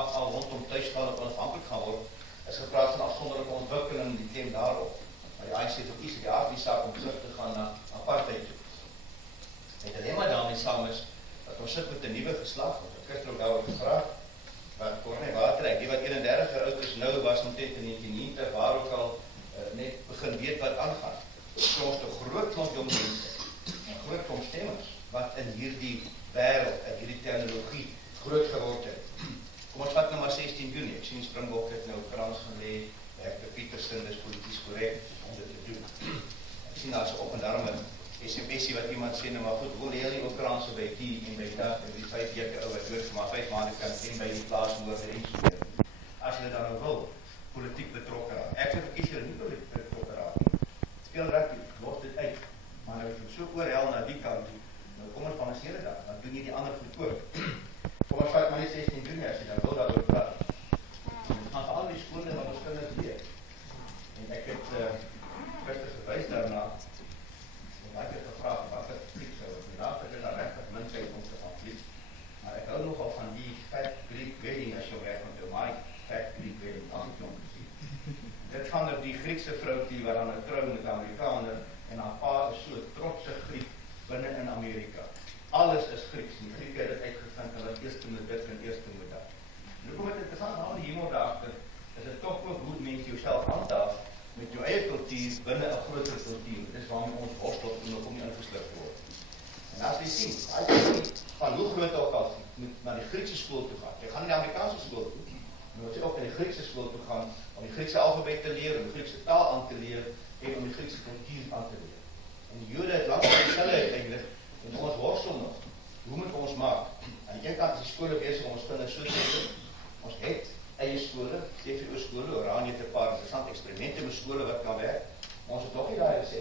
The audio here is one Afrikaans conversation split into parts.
af al rondom thuisstaande onafhankelijk gaan word, is gepraat van afzonderlijke ontwikkeling, die klem daarop. Maar die ANC het ook iets die saak om terug te gaan na apartheid toe. Het dilemma daarmee saam is, dat ons sit met 'n nuwe geslag, wat ek gister ook daaroor gevraag, wat Corné Waterreik, die wat 31 jaar oud is nou, was omtrent in 1990, waar ook al net begin weet wat aangaan. So ons 'n groot klomp jong mense, 'n groot klomp stemmers, wat in hierdie wêreld, in hierdie terminologie groot geword het. Kom ons vat nou maar 16 Junie, ek sien die Springbok het nou krans gelê, Hector Pietersen, dis polities korrek om dit te doen. Ek sien daar so op en daarom 'n SMS'ie wat iemand sê, nou maar goed, hoe lê die ook kranse by die en by dat, en die 5 weke ou wat dood, maar 5 maande kan en by die plaasmoorde en so weer. As jy dan nou wil, politiek betrokke raak. Ek sê verkies jy nie politiek betrokke raak nie. Speel rugby, los dit uit. Maar nou as jy so oorhel na die kant toe, nou kom ons van 'n seere dag, dan doen jy die ander goed ook. Kom ons vat maar net 16 Junie as jy dan wil daaroor praat. Ons gaan vir al die skole wat ons kinders leer. En ek het gister gewys daarna, en ek het gevraag wat het vlieg sou, en daar het ek dan regtig min tyd om te gaan vlieg. Maar ek hou nogal van die Fat Greek Wedding, as jy reg onthou, my Fat Greek Wedding, as ek jong gesien. Dit gaan oor die Griekse vroukie wat dan trou met 'n Amerikaner, en haar pa is so 'n trotse Griek binne in Amerika. Alles is Grieks, die Grieke het dit uitgevind, hulle eerste moet dit en eerste moet dat. Nou kom het interessant, al die humor daarachter, is het toch ook hoe mense jouself handhaaf met jou eie kultuur binne 'n groter kultuur. Dit is waarmee ons worstel en om nie ingesluk word. En as jy sien, as jy sien van hoe groot ook al moet na die Griekse skool toe gaan. Jy gaan nie die Amerikaanse skool toe, maar moet jy ook in die Griekse skool toe gaan om die Griekse alfabet te leer, om die Griekse taal aan te leer en om die Griekse kultuur aan te leer. En die Jode het lang dieselfde uiteindelik en ons worstel nog. Hoe moet ons maak? Aan die een kant is die skole besig om ons kinders so te doen. Ons het eie skole, TVO skole, Oranje het 'n paar interessante eksperimente met skole wat kan werk. Maar ons het nog nie daar gesê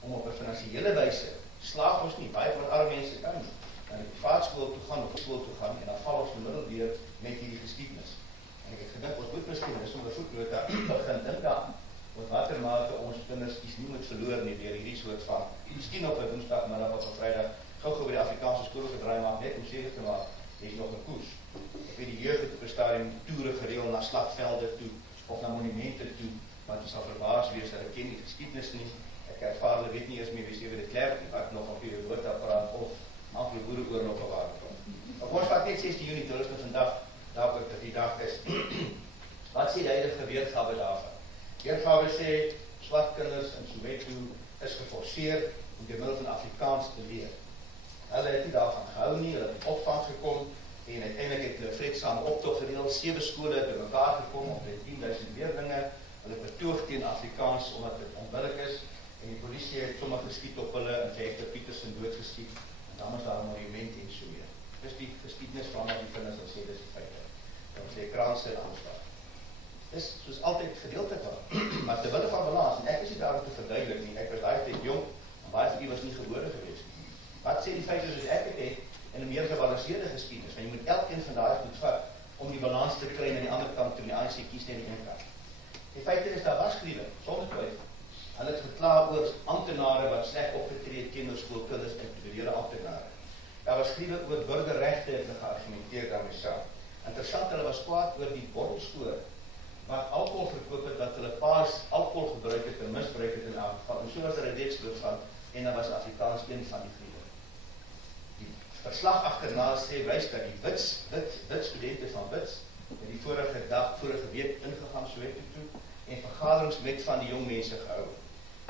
om op 'n finansiële wyse slaag ons nie. Baie van arme mense kan nie na die privaat skool toe gaan of skool toe gaan en dan val ons gemiddeld weer met hierdie geskiedenis. En ek het gedink ons moet miskien dis om 'n voetnota begin dink aan wat watter mate ons kinders iets nie moet verloor nie deur hierdie soort van miskien op 'n Woensdagmiddag of 'n Vrydag gou by die Afrikaanse skole gedraai maak net om seker te maak jy is nog 'n koers. Ek weet die jeug het op 'n stadium toere gereël na slagvelde toe of na monumente toe, want jy sal verbaas wees dat ek ken die geskiedenis nie. Ek ervaar hulle weet nie eens meer wie se dit Klerk nie, wat nog op die woord praat of Anglo-Boereoorlog of waar. Op ons vat net 16 Junie toeriste vandag daaroor dat die dag is. Wat sê die huidige weergawe daarvan? Weergawe sê swart kinders in Soweto is geforseer om deur middel van Afrikaans te leer. Hulle het nie daarvan gehou nie, hulle het opvang gekom en uiteindelik het hulle vreedsame optog gereël, 7 skole het bymekaar gekom op 10.000 leerlinge. Hulle betoog teen Afrikaans omdat dit onbillik is en die polisie het sommer geskiet op hulle en Hector Pietersen doodgeskiet en dan is daar 'n monument en so weer. Dis die geskiedenis van wat die kinders sal sê dis die feite. Dan sê kranse en aanslag. Dis soos altyd gedeelte van, maar te wille van balans en ek is nie daarom te verduidelik nie. Ek was daai tyd jong en baie van u was nie gebore gewees nie. Wat sê die feite soos ek het in 'n meer gebalanseerde geskiedenis, want jy moet elkeen van daai goed vat om die balans te kry aan die ander kant toe, die ANC kies net die een kant. Die feite is daar was griewe, sonder twyfel. Hulle het gekla oor amptenare wat sleg opgetree het teenoor skoolkinders en individuele amptenare. Daar was griewe oor burgerregte het hulle geargumenteer daarmee saam. Interessant, hulle was kwaad oor die borrelskoor wat alcohol verkoop het, dat hulle paas alcohol gebruik het en misbruik het in afval. En so was er 'n reeks van en dan was Afrikaans een van die griewe. Die verslag agterna sê wys dat die wit studente van Wits het die vorige week ingegaan Soweto toe en vergaderings met van die jong mense gehou.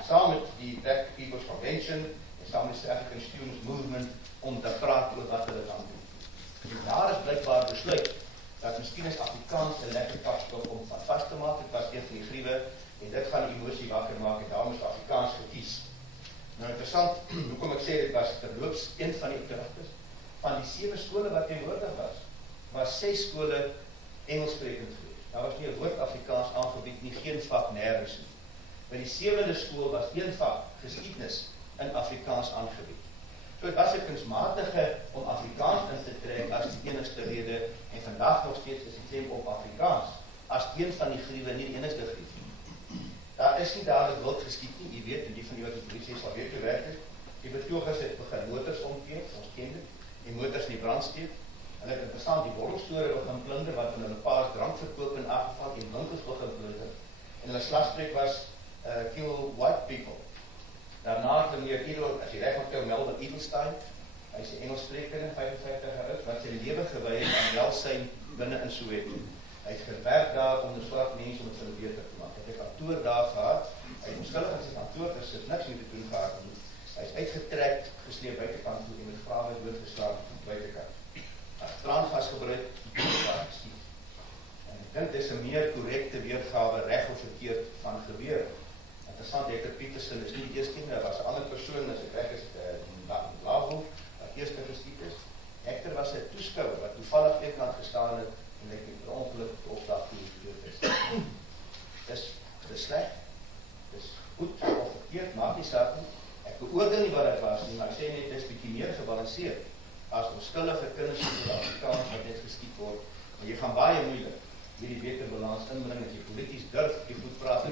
Saam met die Black People's Convention en saam met die South African Students Movement om te praat oor wat hulle gaan doen. En daar is blykbaar besluit dat miskien is Afrikaans 'n lekker pakstop om van vas te maak. Dit was een van die griewe en dit gaan die emosie wakker maak en daarom is Afrikaans gekies. Nou interessant, hoekom ek sê dit was terloops een van die opdragtes van die 7 skole wat teenwoordig was 6 skole Engelssprekend geweest. Daar was nie 'n woord Afrikaans aangebied nie, geen vak nêrens nie. By die 7de skool was een vak geskiedenis in Afrikaans aangebied. So dit was 'n kunsmatige om Afrikaans in te trek as die enigste rede en vandag nog steeds is die klem op Afrikaans as een van die griewe, nie die enigste grief nie. Daar is nie dadelik wild geskiet nie, jy weet, en die van die wat die polisie sal weet hoe werk het. Die betogers het begin motors omkeer, ons ken dit, die motors in die brand steek. Hulle het interessant die borrelstore begin plunder wat in hulle pa drank verkoop in aangeval en winkels begin bloedig. En hulle slagspreuk was kill white people. Daarna het meneer Edel, as jy reg onthou, Melvin Edelstein, hy is 'n Engelssprekende, 55 jaar oud, wat sy lewe gewy het aan welsyn binne in Soweto. Hy het gewerk daar onder swart mense om dit vir hulle beter te maak. Hy het 'n kantoor daar gehad, hy het onskuldig in sy kantoor gesit, niks mee te doen gehad nie. Hy is uitgetrek, gesleep buitekant toe en met vrae doodgeslaan buitekant. Hy het traangas gebruik, daar geskiet. En ek dink dis 'n meer korrekte weergawe reg of verkeerd van gebeure. Interessant, Hector Peterson is nie die eerste nie, daar was 'n ander persoon, as ek reg is, in Laaghof, wat eerste geskiet is. Hector was 'n toeskouer wat toevallig eenkant gestaan het en ek het per ongeluk opdag toe gedood is. Dis sleg, dis goed of verkeerd, maak nie saak nie. Ek beoordeel nie wat dit was nie, maar ek sê net, dis bietjie meer gebalanseerd as onskuldige kinders in Afrikaans wat net geskiet word. Maar jy gaan baie moeilik hierdie beter balans inbring, as jy polities durf, jy goed praat,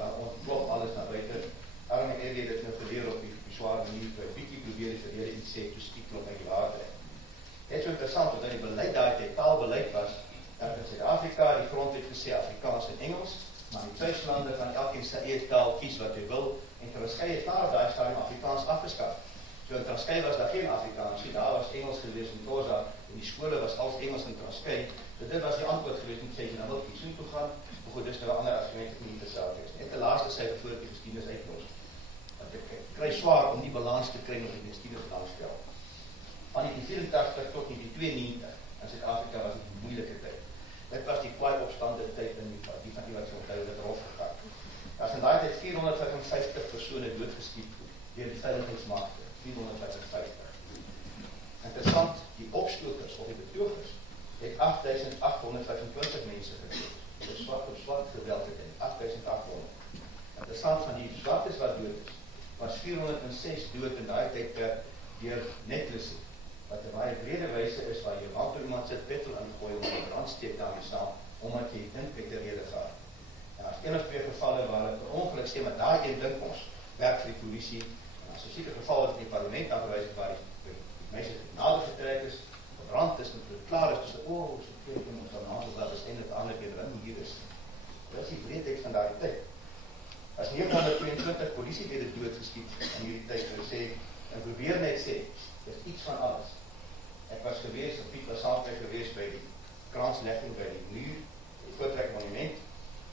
dan ontplop alles na buite. Arme Eddie het dit nou geleer op die swaar manier, by bietjie probeer die verlede iets sê, toe skietklop uit die water. Dit is so interessant, want in die beleid daar het taalbeleid was, dat in Suid-Afrika die grond het gesê Afrikaans en Engels, maar in die thuislande kan elkeen sy eie taal kies wat hy wil, en Transkei het daar op daai stadium Afrikaans afgeskaf. So in Transkei was daar geen Afrikaans, daar was Engels gewees in Xhosa, en die skole was als Engels in Transkei, so dit was die antwoord gewees, en sê jy nou wil kies toe gaan, maar goed, dis nou 'n ander argument ek nie te saak is. Net die laaste syfer voor die geskiedenis uitlos. Want ek kry swaar om die balans te kry op die geskiedenis langstel. Van die 84 tot die 92 in Suid-Afrika was dit 'n moeilike tyd. Dit was die kwaai opstande tyd in die van die wat so onthou het hof gegaan. Daar is in daai tyd 455 persone doodgeskiet deur die veiligheidsmagte, 455. Interessant, die opstokers of die betogers het 8825 mense gedood. Dit is swart op swart geweld het in 8800. Interessant, van die swartes wat dood is, was 406 dood in daai tyd deur netlesse. Wat 'n baie brede wyse is waar jy wanneer iemand sit petrol ingooi om 'n brandsteek daarmee saam, omdat jy dink met 'n rede gaan. Daar is 1 of 2 gevalle waar het per ongeluk sê, maar daai een dink ons werk vir die polisie. En as 'n sekere geval wat in die parlement aangewys het waar die mense nader getrek is, verbrand is, en dit klaar is, so so kyk ons dan aan dat is eintlik ander keer hier is. Dit is die breedheid van daai tyd. As 922 polisielede doodgeskiet in hierdie tyd, wil sê, en probeer net sê, dis iets van alles. Ek was gewees, Piet was saam gewees by die kranslegging by die muur, die Voortrek monument,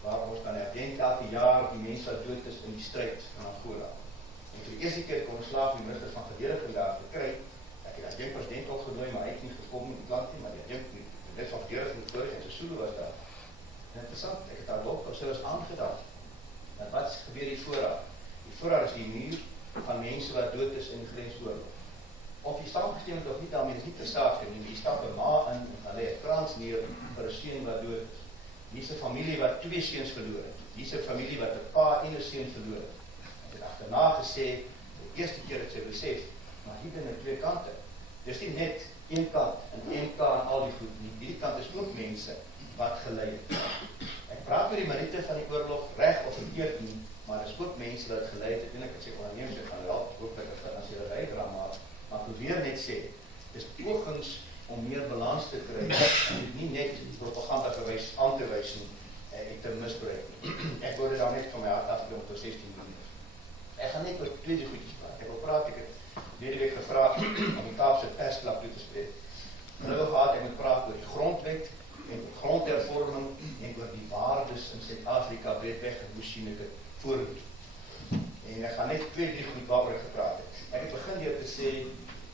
waar ons dan herdenk elke jaar die mense wat dood is in die stryd van Angola. En vir die eerste keer kon ons slaag die minister van verdediging daar gekry. Ek het as die president opgenooi, maar hy het nie gekom in die klant nie, maar die minister van verdediging Pretoria en Sesulu was daar. En interessant, ek het daar loop, so was aangedaan. En wat gebeur hier voorraad? Die voorraad is die muur van mense wat dood is in die grensoorlog. Of jy saamgestem het of nie, daarmee is nie te saak nie. Jy stap 'n ma in en dan lê 'n krans neer vir 'n seun wat dood is. Hier is 'n familie wat 2 seuns verloor het. Hier is 'n familie wat 'n pa en 'n seun verloor het. Ek het agterna gesê, die eerste keer het sy besef, maar hier binne 2 kante. Dis nie net een kant en een kant en al die goed nie. Hierdie kant is ook mense wat gelei het. Ek praat oor die minute van die oorlog, reg of verkeerd nie, maar dis ook mense wat gelei het. En ek het sê, ondernemers het gaan help, hooplik as finansiële bydrae maak, maar ek wil weer net sê, dis pogings om meer balans te kry, en nie net propaganda gewys aan te wys nie, ek te misbruik nie. Ek word daar net van my hart afgekom tot 16 minuten. Ek gaan net oor 2 goedjies praat. Ek wil praat, ek het verlede week gevra om die Kaapse persklap toe te spreek. Hulle wil gehad, ek moet praat oor die grondwet en grondhervorming en oor die waardes in Suid-Afrika breedweg en hoe sien ek dit voordoen. En ek gaan net 2-3 goed waaroor ek gepraat het. Ek het begin deur te sê,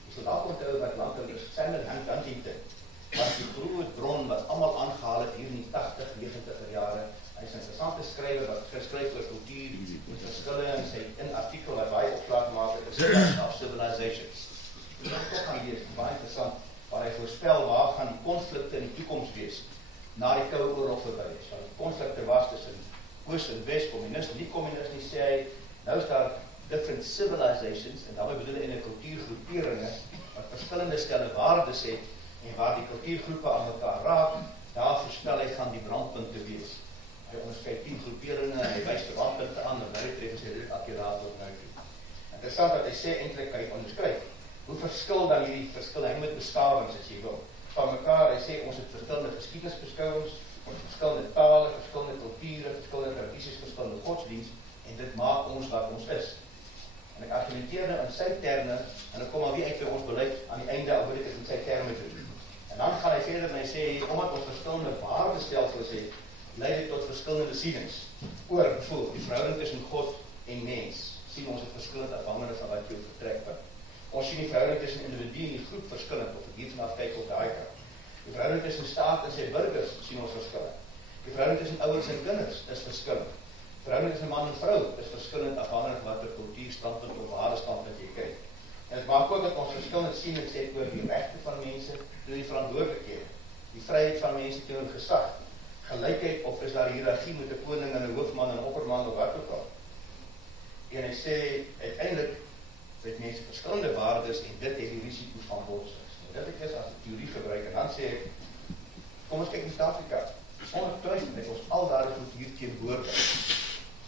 jy sal dalk onthou wat lankal is, Samuel Huntington was die groot bron wat almal aangehaal het hier in die 80, 90er jare. Hy is 'n interessante skrywer wat geskryf oor kultuur met verskille en sy in artikel wat baie opslag maak het, is of Civilizations. Dit is ook aan hierdie baie interessant, waar hy voorspel waar gaan die konflikte in die toekoms wees, na die Koue Oorlog verby is. Want die konflikte was tussen Oos en Wes, communist en nie communist nie, sê hy, nou is daar different civilizations, en daarmee bedoel hy in 'n kultuurgroeperinge, wat verskillende stelle waardes het, en waar die kultuurgroepe aan mekaar raak, daar voorspel hy gaan die brandpunte wees. Hy onderskei 10 groeperinge, en hy wys die brandpunte aan, en hy tref sy dit akkuraat op nou toe. Interessant dat hy sê, eintlik hy onderskryf, hoe verskil dan hierdie verskil, hy met beskawings as jy wil, van mekaar, hy sê ons het verskillende geskiedenisbeskouwings, Ons verskillende tale, verskillende kulture, verskillende tradisies, verskillende godsdienst, en dit maak ons wat ons is. En ek argumenteerde in sy terme, en ek kom maar weer uit by ons beleid aan die einde, al moet ek het in sy terme doen. En dan gaan hy verder en hy sê, omdat ons verskillende waardestelsels het, lei dit tot verskillende sienings. Oor, bijvoorbeeld, die verhouding tussen God en mens, sien ons het verskillend afhangende van wat jou vertrekpunt. Ons sien die verhouding tussen individu en die groep verskillend, of ek hier vanaf kyk op daai kant. Die verhouding tussen staat en sy burgers sien ons verskillend. Die verhouding tussen ouers en kinders is verskillend. Die verhouding tussen man en vrou is verskillend afhangende van wat die kultuurstandpunt of waardestandpunt jy kry. En het maak ook dat ons verskillend sienings het oor die regte van mense, oor die verantwoordelikhede, die vryheid van mense teenoor gesag, gelykheid of is daar hiërargie met 'n koning en 'n hoofman en 'n opperman of wat ook al. En hy sê uiteindelik het mense verskillende waardes en dit het die risiko van botsings. Dit ek is as 'n teorie gebruik en dan sê ek, kom ons kyk in Suid-Afrika. Sonder twyfel het ons al daardie goed hier teenwoordig.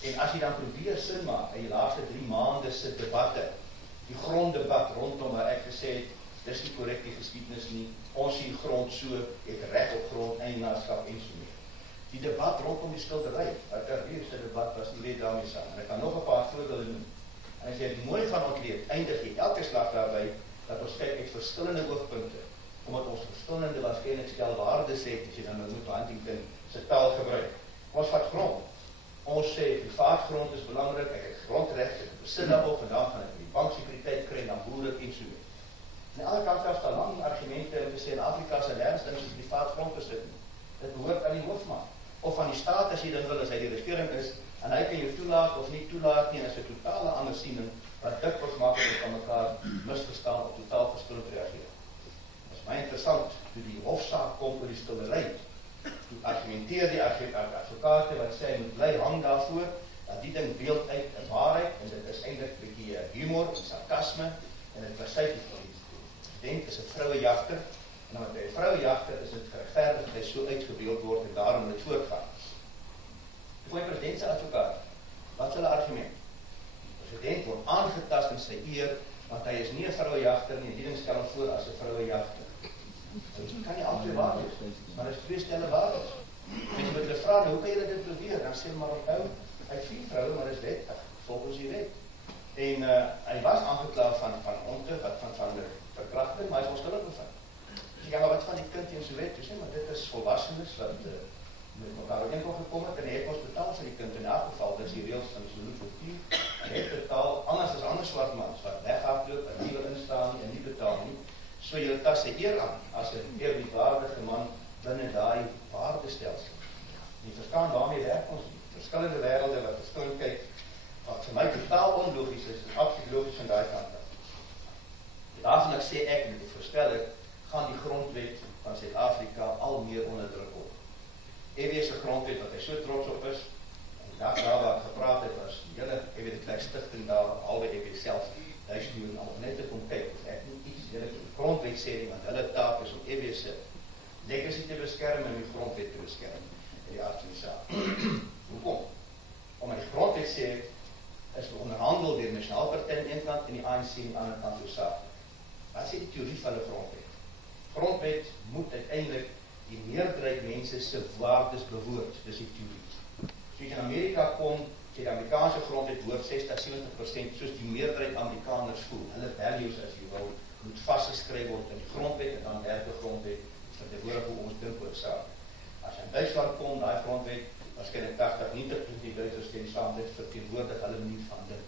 En as jy dan probeer sin maak in die laaste 3 maande se debatte, die gronddebat rondom waar ek gesê het, dis nie korrek die geskiedenis nie, ons sien grond so, het reg op grond, eienaarskap en so meer. Die debat rondom die skildery, wat ter eerste debat was, nie weet daarmee saam. En ek kan nog 'n paar voorbeelde noem. En as jy het mooi van ontleed, eindig jy elke slag daarby, dat ons kyk uit verskillende oogpunte, omdat ons verskillende waarskynlik stel waardes het, as jy dan moet Huntington se taal gebruik. Ons vat grond. Ons sê, privaat grond is belangrik, ek het grondrecht, ek besit daarop, en dan gaan ek die banksekuriteit kry, dan boer ek en so. En aan die ander kant was daar lang argumente om te sê, in Afrika se nêrens is privaat grond besit nie. Dit behoort aan die hoofman, of aan die staat as jy dan wil, as hy die regering is, en hy kan jou toelaat of nie toelaat nie, en as hy totale andersiening, wat dikwels maak dat ons van mekaar misverstaan of totaal verskillend reageer. Dat is baie interessant, toe die hofsaak kom oor die skildery, toe argumenteer die advokate wat sê, moet bly hang daarvoor, dat die ding beeld uit in waarheid, en dit is eintlik 'n bietjie humor en sarkasme, en dit versuit die president is 'n vrouejagter, en omdat hy 'n vrouejagter is dit geregverdig dat hy so uitgebeeld word, en daarom moet voortgaan. Voor die president se advokaat, wat is hulle argument? Die president word aangetast in sy eer, want hy is nie 'n vrouejagter nie, en die ding stel hom voor as 'n vrouejagter. Dit kan nie altyd waar wees, maar dit is 2 stelle waardes. En jy moet hulle vra, hoe kan jy dit beweer? Dan sê hulle maar onthou, hy het 4 vroue, maar dit is wettig, volgens die wet. En hy was aangekla van ontucht, van verkrachting, maar hy is onskuldig bevind. Ja, maar wat van die kind in so wet? Jy sê, maar dit is volwassenes wat met mekaar ooreenkom gekom het, en hy het ons betaal vir die kind in elk geval, dit is die reels van die Zulu kultuur, en hy het betaal, anders as ander swartmans, wat weghardloop, en nie wil instaan nie, en nie betaal nie, so jy tas sy eer aan, as 'n eerbiedwaardige man, binne daai waardestelsel. Jy verstaan, waarmee werk ons nie, verskillende wêrelde, wat verskillend kyk, wat vir my totaal onlogisch is, en absoluut logisch van daai kant af. Daarvan ek sê ek, en ek voorstel ek, gaan die grondwet van Suid-Afrika al meer onder druk op. EW se grondwet wat hy so trots op is, en die dag daar waar ek gepraat het, was die hele EW die klein stigting daar, alwe EW self, duisduur en al net te kom kyk, of ek nie iets hele die grondwet sê nie, want hulle taak is om EW se legacy te beskerm en die grondwet te beskerm, in die aard van die saak. Hoekom? Omdat die grondwet sê, is onderhandel deur die Nasionale Party aan die een kant en die ANC aan die ander kant hoofsaaklik. Wat sê die teorie van die grondwet? Grondwet moet uiteindelik die meerderheid mense se waardes bewoord, dis die teorie. So as jy in Amerika kom, sê die Amerikaanse grondwet behoort 60-70% soos die meerderheid Amerikaners voel. Hulle values, as jy wil, moet vasgeskryf word in die grondwet en dan werk die grondwet verteenwoordig hoe ons dink oor saak. As jy in Duitsland kom, daai grondwet, waarskynlik 80-90% die Duitsers stem saam, dit verteenwoordig hulle manier van dink.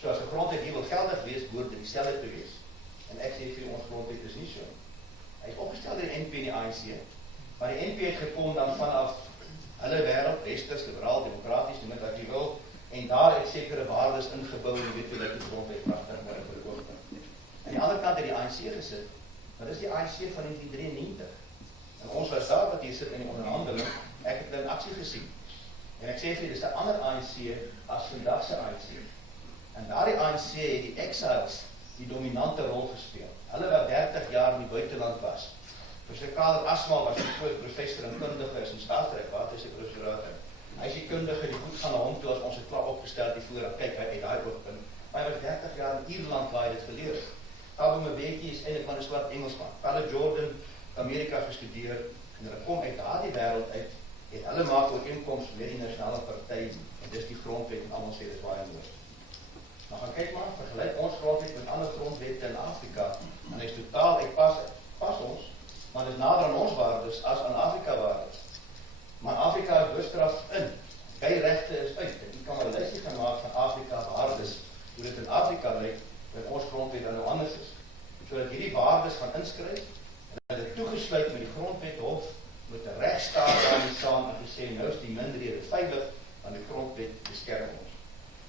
So as 'n grondwet hier wil geldig wees, behoort dit dieselfde te wees. En ek sê vir ons grondwet is nie so. Hy is opgestel deur die NP en die ANC, maar die NP het gekom dan vanaf hulle wêreld, westers, liberaal, demokraties, noem dit wat jy wil, en daar het sekere waardes ingebou en weet hoe dat die grondwet pragtig word vir die oogpunt. Aan die ander kant het die ANC gesit, maar dis die ANC van 1993. En ons was daar wat hier sit in die onderhandeling, ek het in aksie gesien. En ek sê vir jy, dis 'n ander ANC as vandag se ANC. En daardie ANC het die exiles die dominante rol gespeel. Hulle wat 30 jaar in die buiteland was. Professor Kader Asmal was die groot professor en kundige is in staatsreg, wat is die professoraat in? Hy is die kundige die goed gaan na hom toe as ons het klaar opgestel die voor, kyk hy uit daai oogpunt. Maar hy was 30 jaar in Ierland waar hy dit geleer het. Thabo Mbeki is eintlik van 'n swart Engelsman. Paul Jordan, Amerika gestudeer, en hulle kom uit daardie wêreld uit, en hulle maak ooreenkoms met die Nasionale Party, en dis die grondwet, en almal sê dis baie mooi. Maar gaan kyk maar, vergelyk ons grondwet met ander grondwette in Afrika, en hy is totaal, hy pas ons, maar dit is nader aan ons waardes as aan Afrika waardes. Maar Afrika is doodstraf in, geyregte is uit, en jy kan maar 'n lysie gaan maak van Afrika waardes, hoe dit in Afrika lyk, met ons grondwet dan nou anders is. Sodat hierdie waardes gaan inskryf, en dit toegesluit met die grondwet hof, met 'n regstaat daarmee saam, en gesê, nou is die minderhede veilig, want die grondwet beskerm ons.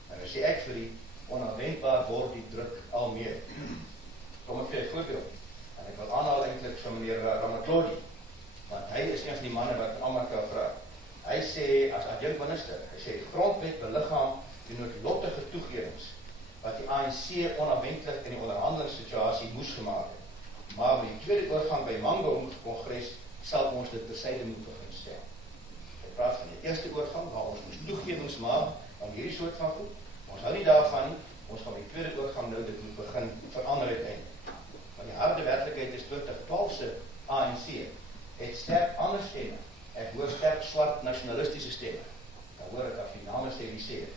En dan sê ek vir die, onafwendbaar word die druk al meer. Kom ek vir 'n voorbeeld, en ek wil aanhaal eintlik van meneer Ramatlodi, want hy is een van die manne wat almal kan vra. Hy sê, as adjunkt minister, hy sê, die grondwet beliggaam die noodlottige toegewings, wat die ANC onafhanklik in die onderhandelingssituasie moes gemaak het. Maar met die tweede oorgang by Mango Kongres sal ons dit tersyde moet begin stel. Ek praat van die eerste oorgang, waar ons moes toegewings maak aan hierdie soort van goed. Ons hou nie daarvan nie, ons gaan by die tweede oorgang nou dit moet begin verander uiteindelik. Maar die harde werklikheid is 2012 se ANC het sterk ander stemme. Ek hoor sterk swart nasionalistische stemme. Dan hoor ek af die name steriliseer.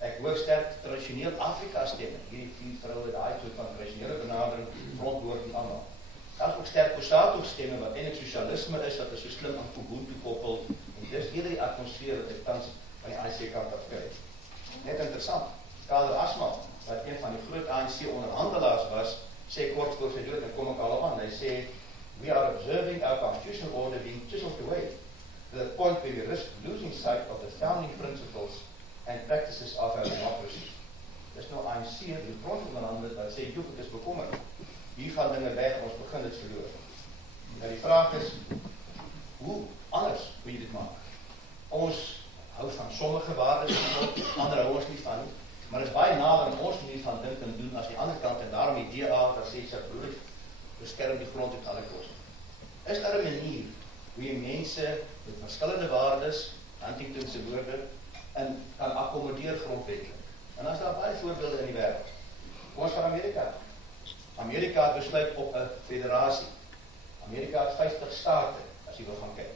Ek hoor sterk tradisioneel Afrika stemme. Hierdie 4 vroue, daai soort van tradisionele benadering, grondwoord en allemaal. Daar is ook sterk Kosato stemme, wat eintlik socialisme is, wat is so slim aan Ubuntu koppel, en dis hele die atmosfeer wat ek tans van die ANC kant af kry. Net interessant, Kader Asma, wat een van die groot ANC onderhandelaars was, sê kort voor sy dood, en kom ek al aan, hy sê, we are observing our constitutional order being chiseled away, to the point where we risk losing sight of the founding principles and practices of our democracy. Dis nou ANC, die grondonderhandelaar, wat sê, joh, het is bekommerd. Hier gaan dinge weg en ons begin dit verloor. Nou die vraag is, hoe anders moet jy dit maak? Ons hou van sommige waardes, ander hou ons nie van nie, maar is baie nader aan ons nie van dink en doen as die ander kant, en daarom die DA, wat sê, sy broer, beskerm die grond uit alle koste. Is daar 'n manier, hoe jy mense met verskillende waardes, Huntingtonse woorde, en kan akkommodeer grondwetlik? En dan is daar baie voorbeelde in die wêreld. Kom ons van Amerika. Amerika het besluit op 'n federasie. Amerika het 50 state, as jy wil gaan kyk.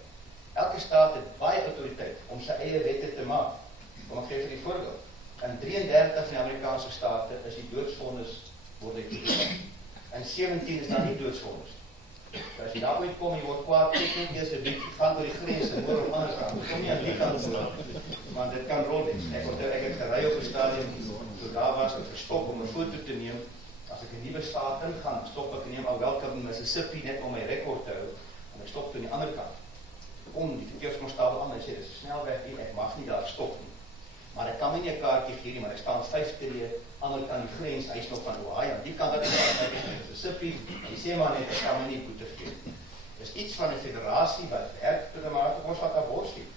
Elke staat het baie autoriteit om sy eie wette te maak. Kom ek gee vir die voorbeeld. In 33 van die Amerikaanse state is die doodsvonnis word uitgevoer. In 17 is daar nie doodsvonnis. So as jy daar ooit kom, jy word kwaad, kyk net eers 'n bietjie, gaan oor die grens en hoor op ander kant. Kom nie aan die kant voel, want dit kan rol wees. Ek het gery op 'n stadium, so daar was ek gestop om 'n foto te neem. As ek 'n nuwe staat ingaan, stop ek neem al welkom in Mississippi net om my rekord te hou, en ek stop toe aan die ander kant. Kom die verkeerskonstabel aan, hy sê, dis 'n snelweg hier, ek mag nie daar stop nie. Maar ek kan my nie 'n kaartjie gee nie, maar ek staan 5 tree, ander kant die grens, hy is nog van Ohio, die kant dat ek in Mississippi, en sê maar net, ek kan my nie boete gee. Dis iets van 'n federasie wat werk te maak, ons wat abortus.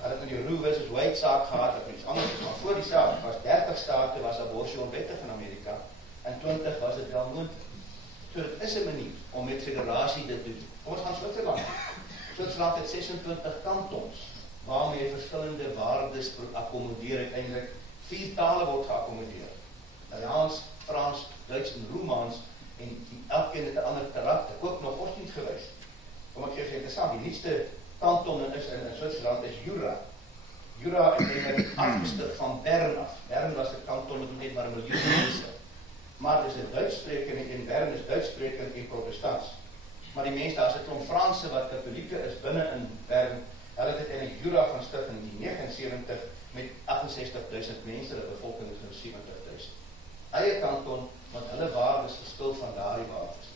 Hulle het met die Roe versus Wade saak gehad, of iets anders, maar voor die saak was 30 state was abortus onwettig in Amerika, en 20 was dit wel moontlik. So dit is 'n manier om met federasie dit te doen. Ons gaan Switserland. Switserland het 26 kantons, waarmee verskillende waardes akkommodeer uiteindelik. 4 tale word geakkommodeer. Italiaans, Frans, Duits en Roemaans, en elkeen het 'n ander karakter, ook nog ons niet gewys. Kom ek gee interessant, die nuutste kanton in Switserland is Jura. Jura is eintlik afgestig van Bern af. Bern was 'n kanton met net maar 1 miljoen mense. Maar dis 'n Duitssprekende en Bern is Duitssprekend en protestants. Maar die mense, daar is 'n klomp Franse wat katholieke is binne in Bern. Hulle het eintlik Jura van stig in 1979 met 68.000 mense, die bevolking is nou 70.000. Eie kanton, want hulle waardes verskil van daardie waardes.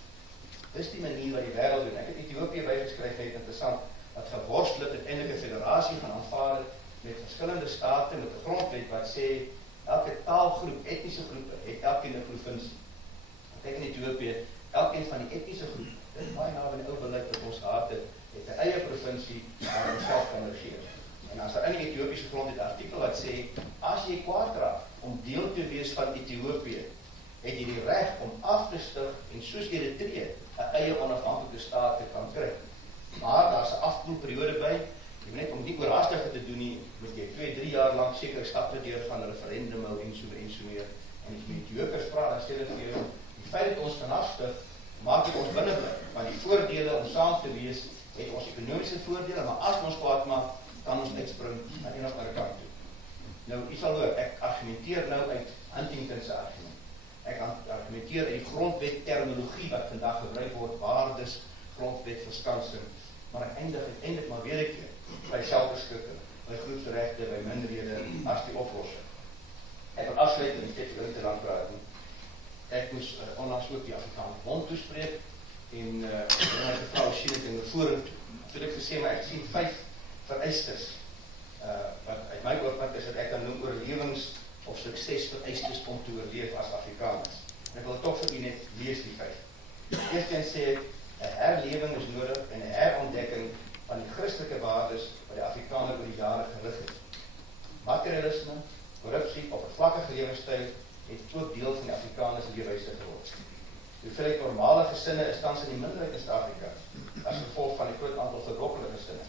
Dis die manier wat die wêreld doen. Ek het Ethiopië bygeskryf, net interessant, dat geworstel het uiteindelik 'n federasie gaan aanvaar met verskillende state met 'n grondwet wat sê elke taalgroep, etniese groepe, het elkeen 'n provinsie. Kyk in Ethiopië, elkeen van die etniese groepe, dit is baie naby die ou beleid wat ons gehad het 'n eie provinsie waar hulle self kan regeer. En as daar in die Ethiopiese grondwet 'n artikel wat sê, as jy kwaad raak om deel te wees van Ethiopië, het jy die reg om af te stig en soos Eritrea 'n eie onafhanklike staat te kan kry. Maar daar's 'n afkoelperiode by. Jy moet net om nie oorhaastig te doen nie, moet jy 2-3 jaar lank sekere stappe deur van 'n referendum hou en so meer. En as jy met Ethiopiërs praat, dan sê dit vir jou, die feit dat ons kan afstig, maak dit ons binne bly. Want die voordele om saam te wees, het ons ekonomiese voordele, maar as ons kwaad maak, Afrikaans uitspring aan een of ander kant toe. Nou, jy sal hoor, ek argumenteer nou uit Huntington's argument. Ek argumenteer uit die grondwet terminologie wat vandag gebruik word, waardes, grondwet verskansing, maar ek eindig maar weer 'n keer by selfbeskikking, by groepsregte, by minderhede, as die oplossing. Ek wil afsluit en ek het te lang praat nie. Ek moes onlangs ook die Afrikaanse Bond toespreek en ek het vrou sien het in die vorentoe. Toen ek gesê, maar ek sien 5 vereistes wat uit my oogpunt is dat ek kan noem oorlewings of suksesvereistes om te oorleef as Afrikaners. En ek wil toch vir u net lees die 5. Eerstens sê ek, 'n herlewing is nodig en 'n herontdekking van die Christelike waardes wat die Afrikaner oor die jare gerig het. Materialisme, korrupsie, oppervlakkige lewenstyl het ook deel van die Afrikaners leefwyse geword. Die hoeveelheid normale gesinne is tans in die minderheid in Suid-Afrika, as gevolg van die groot aantal verbrokkelde gesinne.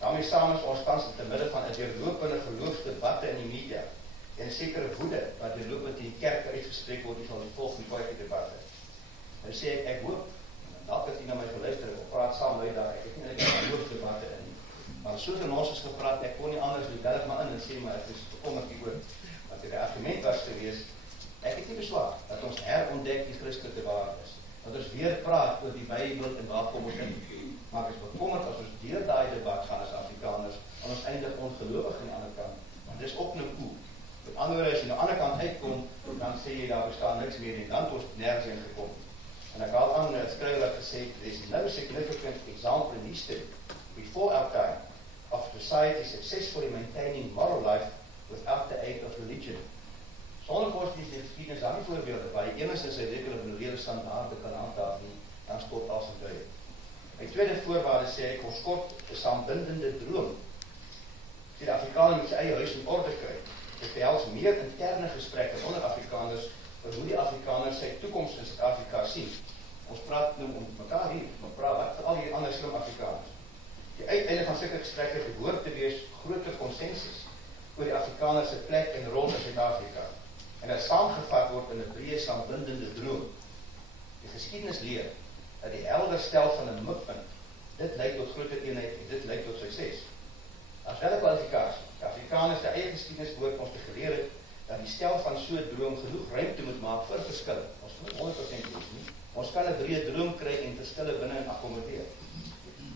Daarmee saam is ons tans te midde van 'n deurlopende geloofsdebatte in die media en 'n sekere woede wat deurlopend in die kerk uitgespreek word van die volk die baie debatte. Nou sê ek hoop, en dalk het u na my geluister, ek praat saam met daar, ek het nie net geloofsdebatte in nie. Maar soos in ons is gepraat, ek kon nie anders doen, bel ek maar in en sê maar ek is bekommerd hieroor, want die argument was gewees, ek het nie beswaar dat ons herontdek die Christelike waardes, dat ons weer praat oor die Bybel en waar kom ons in. Maar ek is bekommerd as ons deur daai debat gaan as Afrikaners, en ons eindig ongelowig aan die ander kant, want dis op nou koe. Met ander woorde, as jy aan die ander kant uitkom, dan sê jy daar bestaan niks meer nie, dan het ons nergens in gekom. En ek haal aan het skrywer dat gesê, there is no significant example in history before our time of society successfully maintaining moral life without the aid of religion. Sonder positief die geschiedenis daar nie voorbeelde, waar jy enigstens sy rekele morele standaarde kan handhaaf nie, dan stort als een duie. My tweede voorwaarde sê ek, ons kort 'n saambindende droom. Die Afrikaner moet sy eie huis in orde kry. Dit behels meer interne gesprekke onder Afrikaners oor hoe die Afrikaners sy toekoms in Suid-Afrika sien. Ons praat nou om mekaar hier, maar praat wat vir al die ander slim Afrikaners. Die uiteinde van sulke gesprekke behoort te wees groter konsensus oor die Afrikaners se plek en rol in Suid-Afrika. En dat saamgevat word in 'n breë saambindende droom. Die geskiedenis leer dat die helder stel van 'n mikpunt, dit lei tot groter eenheid en dit lei tot sukses. As wel 'n kwalifikasie, die Afrikaners se eie geskiedenis behoort ons te geleer het, dat die stel van so 'n droom genoeg ruimte moet maak vir verskille. Ons moet 100% wees nie. Ons kan 'n breë droom kry en verskille binne akkommodeer.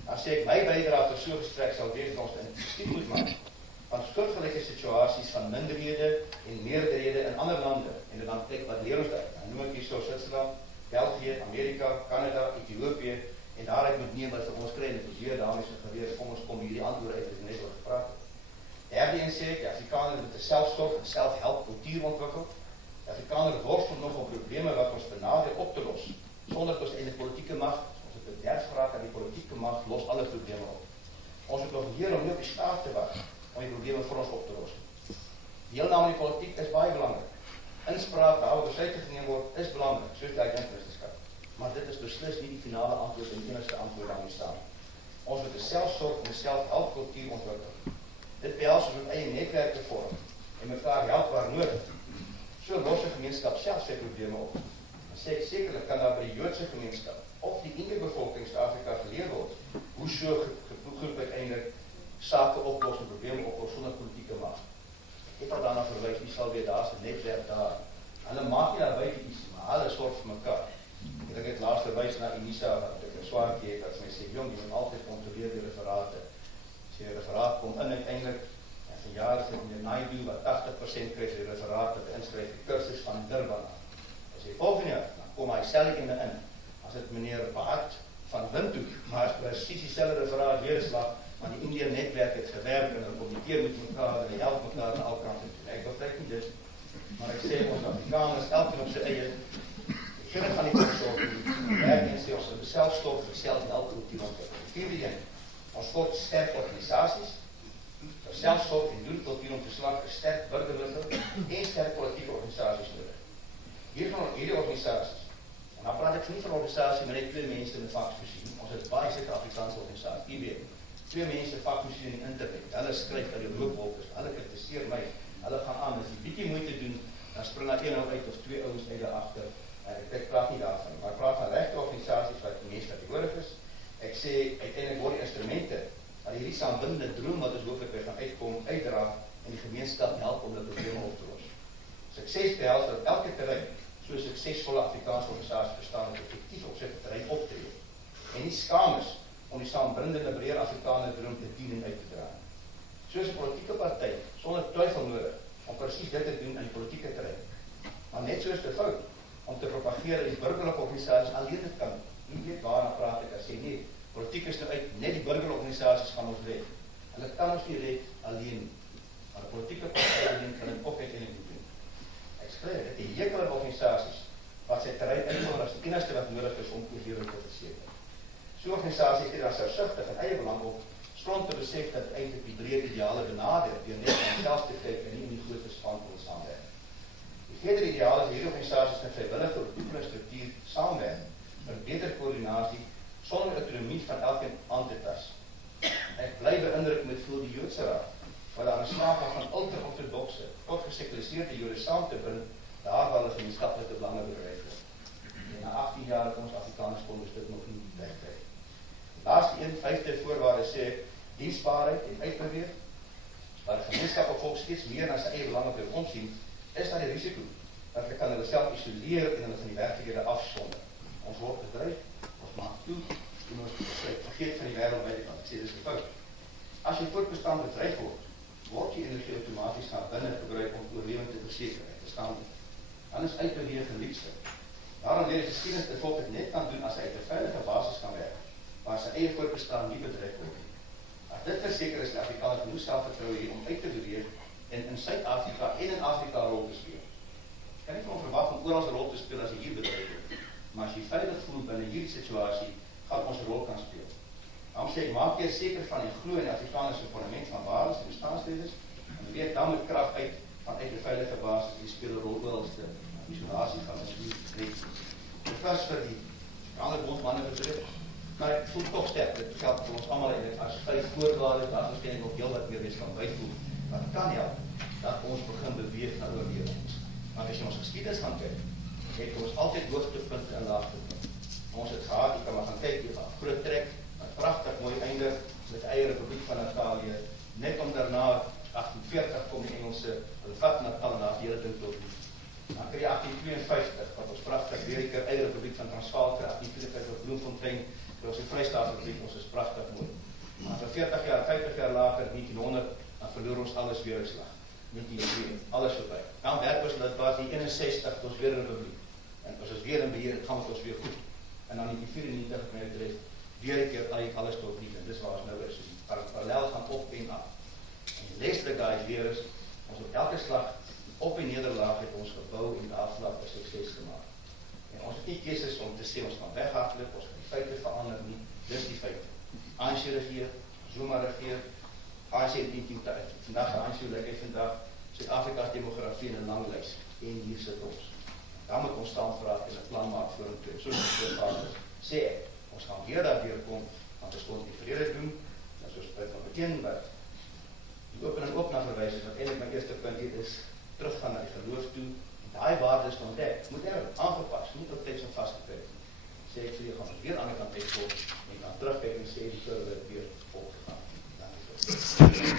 Dan sê ek, my bydrae tot so 'n gesprek sal wees dat ons 'n instituut moet maak van soortgelyke situasies van minderhede en meerderhede in ander lande, en dan kyk wat leer ons uit. Dan noem ek hier so Switserland, België, Amerika, Canada, Ethiopië, en daaruit moet neem wat vir ons kry, en het is weer daarmee so geweer, kom hierdie antwoord uit, wat net oor gepraat het. Derde een sê ek, die Afrikaner moet 'n selfsorg en selfhelp kultuur ontwikkel. Die Afrikaner worstel nog om probleme wat ons benadeel op te los, sonder dat ons in die politieke mag, ons het bederf geraak aan die politieke mag, los alle probleme op. Ons moet nog hier om nie op die staat te wag, om die probleme vir ons op te los. Deelname in die politiek is baie belangrik. Inspraak, waar besluite geneem word, is belangrik, soos die agentkristendom. Maar dit is beslis nie die finale antwoord en die enigste antwoord aan die staan. Ons moet 'n selfsorg en 'n selfhelpkultuur ontwikkel. Dit behels om 'n eie netwerk te vorm en mekaar help waar nodig. So los 'n gemeenskap self sy probleme op. Dan sê ek sekerlik kan daar by die Joodse gemeenskap of die Indië-bevolking in Suid-Afrika geleer word hoe so groep uiteindelik sake oplos en probleme oplos sonder politieke mag. Ek het al daarna verwys, nie sal weer daar's 'n netwerk daar. Hulle maak nie daar buite iets, maar hulle sorg vir mekaar. Ek het laas verwys na Unisa, wat ek 'n swaartjie het, wat my sê, jong, jy moet altyd kontroleer die referate. As jy 'n referaat kom in uiteindelik, en vir jare is dit in die Naidu, wat 80% kry vir die referaat, wat inskryf die kursus van Durban. As jy volgende jaar, dan kom hy self in, as dit meneer Paat van Windhoek, maar as presies dieselfde referaat weerslag, want die Indië netwerk het gewerk en hulle kommunikeer met mekaar en help mekaar aan al kanten. Ek bevryk nie dit, maar ek sê ons Afrikaners, elkeen op sy eie, geen van die konsorg nie, en sê ons het selfstof vir selfhelpkultuur ontwikkel. Vierde een, ons kort sterk organisasies, vir selfstof en doelkultuur om te slag, sterk burgerlike en sterk politieke organisasies nodig. Hierdie organisasies, en dan praat ek nie van organisasie, maar net 2 mense in 'n vakfusie. Ons het baie Suid-Afrikaanse organisasies, IB, 2 mense vakfusie in die internet, hulle skryf uit die rookwolkers, hulle kritiseer my, hulle gaan aan, as die bietjie moeite doen, dan spring daar 1 ou uit of 2 ouens uit daarachter. Ek praat nie daarvan, maar ek praat van regte organisasies wat die meest kategorisch is. Ek sê, uiteindelik word die instrumente Maar hierdie saambindende droom wat ons hooplik weer gaan uitdra en die gemeenskap help om die probleme op te los. Sukses behels dat elke terrein so 'n suksesvolle Afrikaanse organisasie bestaan wat effektief op sy terrein optree en nie skaam is om die saambindende breër Afrikaner droom te dien en uit te dra. Soos 'n politieke party sonder twyfel nodig om presies dit te doen in die politieke terrein. Maar net soos te fout om te propageer dat die burgerlike organisasies alleen dit kan. Nie weet waarna praat ek as sê nee, politiek is nou uit, net die burgerlike organisasies gaan ons red. Hulle kan ons nie red alleen nie. Maar die politieke party alleen kan dit ook uiteindelik doen. Ek skryf dat die hekel aan organisasies wat sy terrein invul as die enigste wat nodig is om oorlewing te verseker. So organisasie het daar selfsugtig en eie belang op strong te besef dat eintlik die breë ideale benader deur net aan self te kyk en nie in die groot span wil saamwerk. Die verdere ideaal is hierdie organisasies met vrywillige oefeningsstruktuur saamwerk vir beter koördinasie sonder autonomie van elkeen aan te tas. Ek bly beïndruk met voel die Joodse Raad wat daar 'n skakel van ultra-ortodokse tot gesekuliseerde Jode saam te bring daar waar hulle gemeenskaplike belange bedryf word. En na 18 jaar het ons Afrikaners kon ons dit nog nie wegkry. Laaste 1/5 voorwaarde sê diensbaarheid en uitbeweeg, waar die gemeenskap of volk steeds meer na sy eie belange wil omsien, is daar die risiko dat hulle kan hulle self isoleer en hulle van die werklikhede afsonder. Ons word bedryf, ons maak toe, en ons vergeet van die wêreld buitekant. Ek sê dis 'n fout. As jy voortbestaan bedryf word jy energie outomaties gaan binne gebruik om oorlewing te verseker. Verstaan nie. Dan is uitbeweeg en liefste. Daarom leer die geskiedenis dat volk dit net kan doen as hy uit 'n veilige basis kan werk, waar sy eie voortbestaan nie bedreig word. As dit verseker is, die Afrikaner genoeg selfvertroue hier om uit te beweeg en in Suid-Afrika en in Afrika rol te speel. Jy kan nie van verwag om oral 'n rol te speel as jy hier bedreig word. Maar as jy veilig voel binne hierdie situasie, gaan ons 'n rol kan speel. Daarom sê ek, maak jy seker van die glo in die Afrikaanse fondament van waardes en bestaansredes, en weet dan met krag uit vanuit 'n veilige basis die speel 'n rol ooralste. Isolasie gaan ons nie red. Dit was vir die ander bondmanne bedryf. Maar ek voel toch sterk, dit geld vir ons allemaal en as 5 voorwaarden, daar is waarskynlik nog heel wat meer wees van byvoeg. Maar het kan help dat ons begin beweeg na oorlewing. Want as jy ons geskiedenis gaan kyk, het ons altyd hoogtepunte en laagtepunte. Ons het gehad, jy kan maar gaan kyk, jy gaan groot trek, 'n pragtig mooi einde met die eie Republiek van Natalië. Net om daarna 1840 kom die Engelse, hulle vat Natal en daar die hele ding tot. Dan kry jy 1852, wat ons pragtig weer die keer eie Republiek van Transvaal kry, 1854 Bloemfontein, kry ons die Vrystaatrepubliek, ons is pragtig mooi. Maar vir 40 jaar, 50 jaar later, 1900, dan verloor ons alles weer 'n slag. 1902, alles verby. Dan werk ons dat was die 61 tot ons weer 'n Republiek. En as ons weer in beheer, gaan het ons weer goed. En dan 1994 met het rest, weer een keer alles tot nie. En dis waar ons nou is. Die parallel gaan op en af. En die leslik daar weer is, ons op elke slag, op en nederlaag het ons gebou en die afslag 'n sukses gemaakt. En ons het nie keuses om te sê, ons gaan weghardloop, ons gaan die feite verander nie, dis die feite. ANC regeer, Zuma regeer, ANC het 19 tyd. Vandag gaan ANC lyk hy vandag, Suid-Afrika's demografie in 'n lang lys. En hier sit ons. Dan moet ons staan vraag en 'n plan maak voor en toe. Soos die voorvaders sê ek, ons gaan weer daar deurkom, want ons kon die vrede doen, en soos by van begin wat die opening ook na verwys is, wat eintlik my eerste punt hier is, teruggaan na die geloof toe, en daai waardes ontdek, moet aangepas, nie op tyd so vastgekryf. Sê ek vir jy gaan ons weer aan die kant uitkom, en kan terugkijk en sê die kurwe weer volgegaan. Dankie.